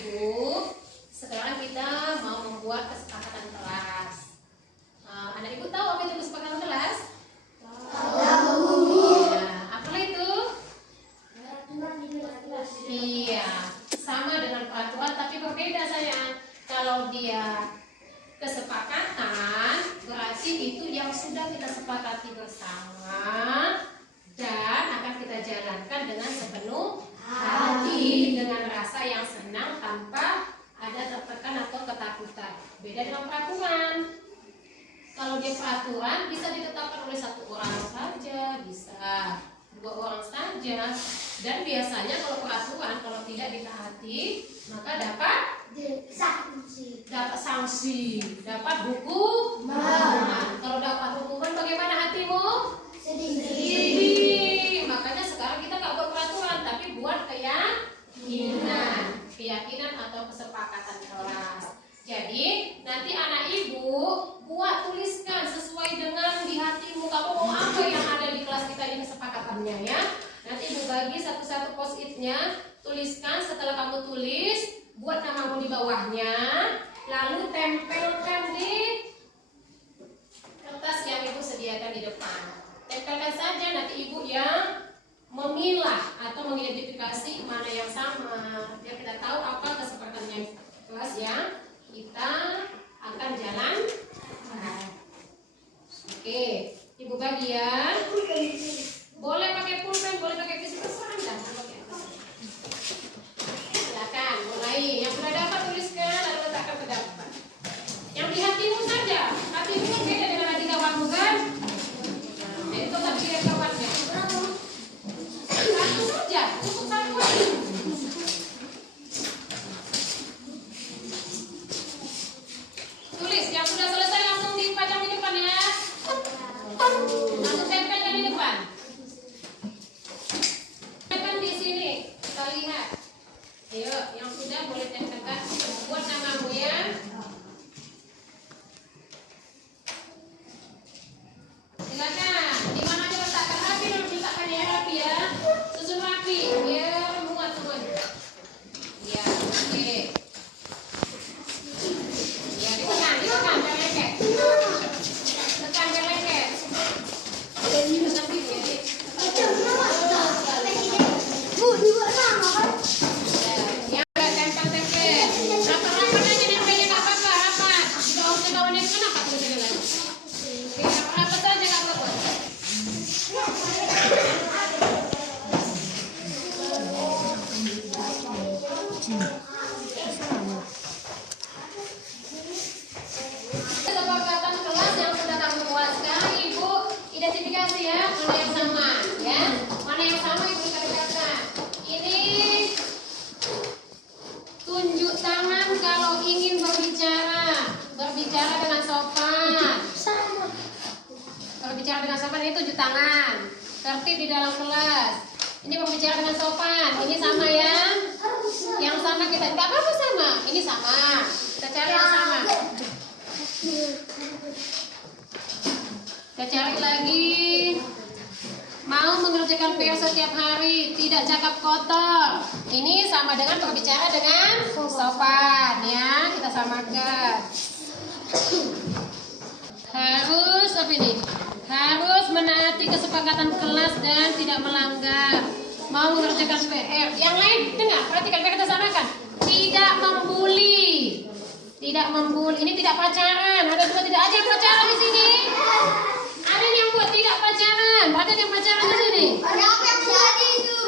Ibu, sekarang kita mau membuat kesepakatan kelas. Anak Ibu tahu apa itu kesepakatan kelas? Tahu. Ya, apalah itu? Iya, sama dengan peraturan tapi berbeda sayang. Kalau dia kesepakatan, berarti itu yang sudah kita sepakati bersama dan akan kita jalankan dengan sepenuh hati, dengan rasa yang senang tanpa ada tertekan atau ketakutan. Beda dengan peraturan. Kalau dia peraturan bisa ditetapkan oleh satu orang saja, bisa 2 orang saja. Dan biasanya kalau peraturan kalau tidak ditaati maka dapat sanksi, dapat hukuman. Kalau dapat hukuman bagaimana hatimu? Sedih. Makanya sekarang kita nggak buat peraturan tapi buat keyakinan atau kesepakatan kelas. Jadi nanti anak Ibu buat, tuliskan sesuai dengan di hatimu. Kamu mau apa yang ada di kelas kita ini kesepakatannya ya. Nanti Ibu bagi satu-satu post-itnya, tuliskan. Setelah kamu tulis, buat namamu di bawahnya, lalu tempelkan di kertas yang Ibu sediakan di depan. Tempelkan saja, nanti Ibu yang memilah atau mengidentifikasi mana yang sama, biar kita tahu apa kesepakatan yang kelas yang kita akan jalan. Oke, Ibu bagi ya. Boleh pakai pulpen, boleh pakai pisau, terserah Anda. Silakan mulai. Yang sudah dapat tuliskan lalu letakkan ke depan. Yang di hatimu saja. Hatimu kan beda dengan hati kawanmu kan? Nah, itu hati kawannya. Satu saja, cukup satu aja. Tulis, yang sudah selesai langsung dipajang di depan ya. Langsung tempelkan di depan. Tempelkan di sini, kita lihat. Ayo, yang sudah boleh tempelkan. Buat namamu ya. Silakan. Di mana aja letakkan rapi, dulu letakkan ya rapi ya. Susun rapi, biar muat semuanya. Ya, oke. Ya, ditekan, jangan lengket. Tekan jangan lengket. Tekan gitu ya, Dik. Ya, yang udah tempel-tempel. Rapat-rapat aja nempelnya, nggak apa-apa, rapat. Jika kawannya kenapa tulisnya lagi? Oke, rapat saja nggak apa-apa. Kesepakatan kelas yang sudah kamu buat. Sekarang Ibu identifikasi ya, mana yang sama ya. Mana yang sama Ibu dekatkan. Ini tunjuk tangan kalau ingin berbicara. Berbicara dengan sopan. Berbicara dengan sopan ini tunjuk tangan. Tertib di dalam kelas. Ini berbicara dengan sopan. Ini sama ya. Yang sama kita nggak apa-apa sama. Ini sama. Kita cari yang sama. Kita cari lagi. Mau mengerjakan PR setiap hari, tidak cakap kotor. Ini sama dengan berbicara dengan sopan ya. Kita samakan. Harus apa ini? Harus menaati kesepakatan kelas dan tidak melanggar. Mau mengerjakan PR. Yang lain dengar, perhatikan biar kita samakan. Tidak membuli. Tidak membuli. Ini tidak pacaran. Ada juga tidak aja pacaran di sini. Ada yang buat tidak pacaran. Ada yang pacaran di sini. Ada apa yang jadi itu?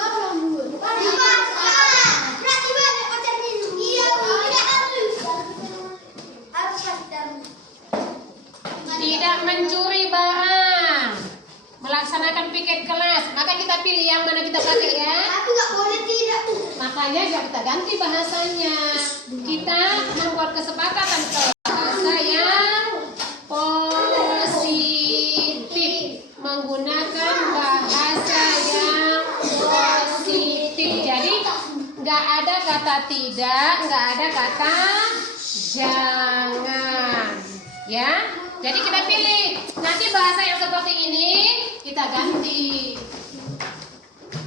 Berarti banyak pacarnya itu. Iya, tidak halus. Harus pacaran. Tidak mencuri barang. Melaksanakan piket kelas. Maka kita pilih yang mana kita pakai ya. Aku nggak boleh tidak. Makanya juga kita ganti bahasanya. Kita membuat kesepakatan bahasa yang positif. Menggunakan bahasa yang positif. Jadi nggak ada kata tidak, nggak ada kata jangan. Ya. Jadi kita pilih. Nanti bahasa yang seperti ini kita ganti.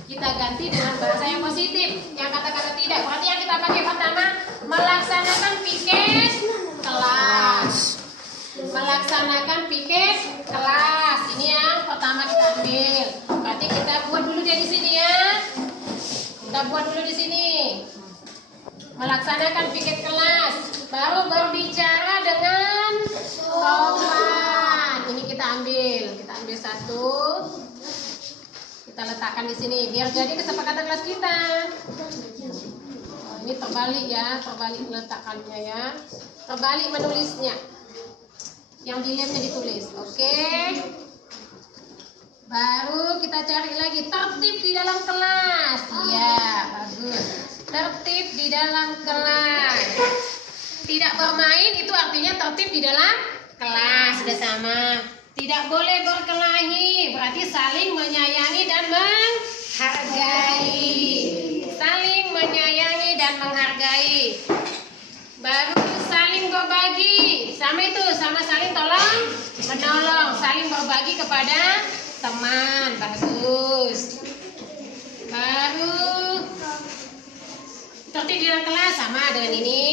Kita ganti dengan bahasa yang positif. Yang kata-kata tidak. Berarti yang kita pakai pertama melaksanakan piket kelas. Ini yang pertama kita ambil. Berarti kita buat dulu dia di sini ya. Kita buat dulu di sini. Melaksanakan piket kelas. Baru berbicara dengan sopan. Ini kita ambil satu. Kita letakkan di sini biar jadi kesepakatan kelas kita. Ini terbalik ya, terbalik letakkannya ya. Terbalik menulisnya. Yang di labnya ditulis. Oke. Baru kita cari lagi tertib di dalam kelas. Iya, bagus. Tertib di dalam kelas. Tidak bermain itu artinya tertib di dalam kelas. Sudah sama. Tidak boleh berkelahi, berarti saling menyayangi dan menghargai. Saling menyayangi dan menghargai. Baru saling berbagi. Sama itu, sama saling tolong menolong. Saling berbagi kepada teman. Bagus. Baru tertib di dalam kelas sama dengan ini.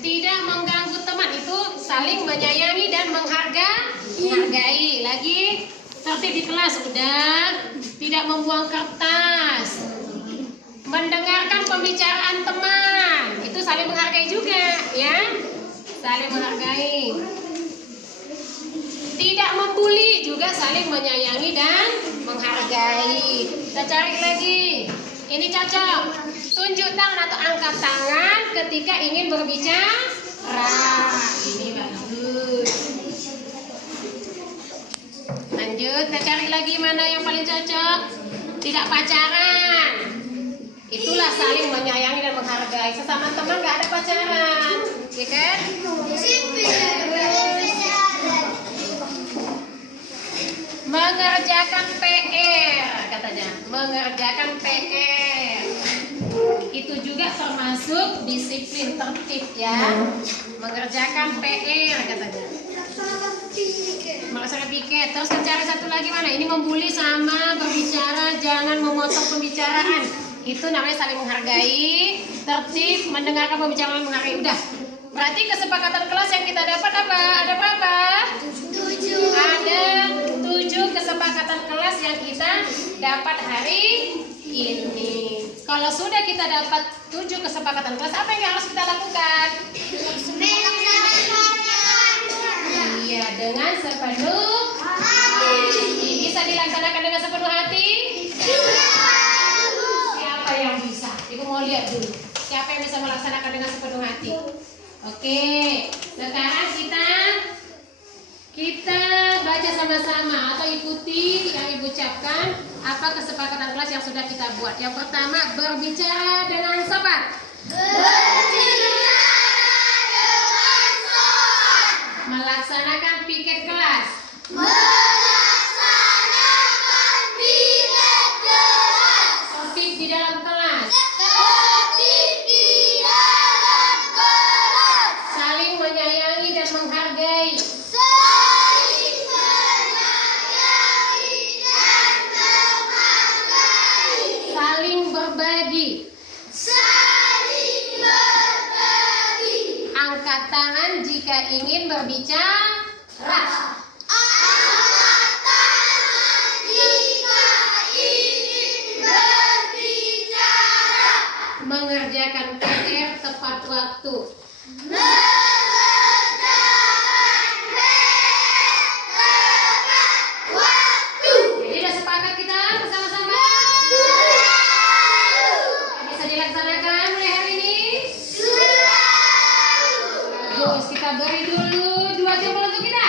Tidak mengganggu teman, itu saling menyayangi dan menghargai. Lagi tertib di kelas udah. Tidak membuang kertas. Mendengarkan pembicaraan teman, itu saling menghargai juga ya. Saling menghargai. Tidak membuli juga saling menyayangi dan menghargai. Kita cari lagi. Ini cocok. Tunjuk tangan atau angkat tangan ketika ingin berbicara. Ini bagus. Lanjut, kita cari lagi mana yang paling cocok. Tidak pacaran. Itulah saling menyayangi dan menghargai. Sesama teman gak ada pacaran, ya kan? Mengerjakan PR, katanya. Mengerjakan PR. Itu juga termasuk disiplin tertib ya. Mengerjakan PR, katanya. Melaksanakan piket. Terus kita cari satu lagi mana? Ini membuli sama berbicara, jangan memotong pembicaraan. Itu namanya saling menghargai. Tertib, mendengarkan pembicaraan, menghargai. Udah. Berarti kesepakatan kelas yang kita dapat apa? Ada berapa? 7. Ada 7 kesepakatan kelas yang kita dapat hari ini. Kalau sudah kita dapat 7 kesepakatan kelas, apa yang harus kita lakukan? Iya, dengan sepenuh hati. Bisa dilaksanakan dengan sepenuh hati? Siapa yang bisa? Ibu mau lihat dulu. Siapa yang bisa melaksanakan dengan sepenuh hati? Oke, sekarang kita baca sama-sama atau ikuti yang Ibu ucapkan apa kesepakatan kelas yang sudah kita buat. Yang pertama, berbicara dengan sopan. Melaksanakan piket kelas. Tertib di dalam kelas. Saling menyayangi dan menghargai. Saling berbagi. Angkat tangan jika ingin berbicara. Mengerjakan PR tepat waktu. Jadi udah sepakat kita bersama-sama? Bisa dilaksanakan mulai hari ini? Bagus, kita beri dulu 2 jempol untuk kita.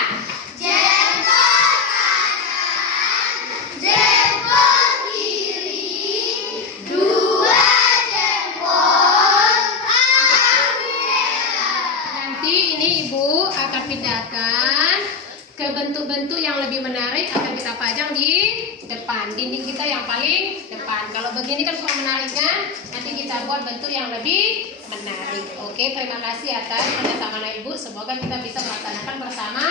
Nanti ini Ibu akan pindahkan ke bentuk-bentuk yang lebih menarik, akan kita pajang di depan dinding kita yang paling depan. Kalau begini kan kurang menarik kan? Nanti kita buat bentuk yang lebih menarik. Oke, terima kasih atas kerjasama Ibu. Semoga kita bisa melaksanakan bersama.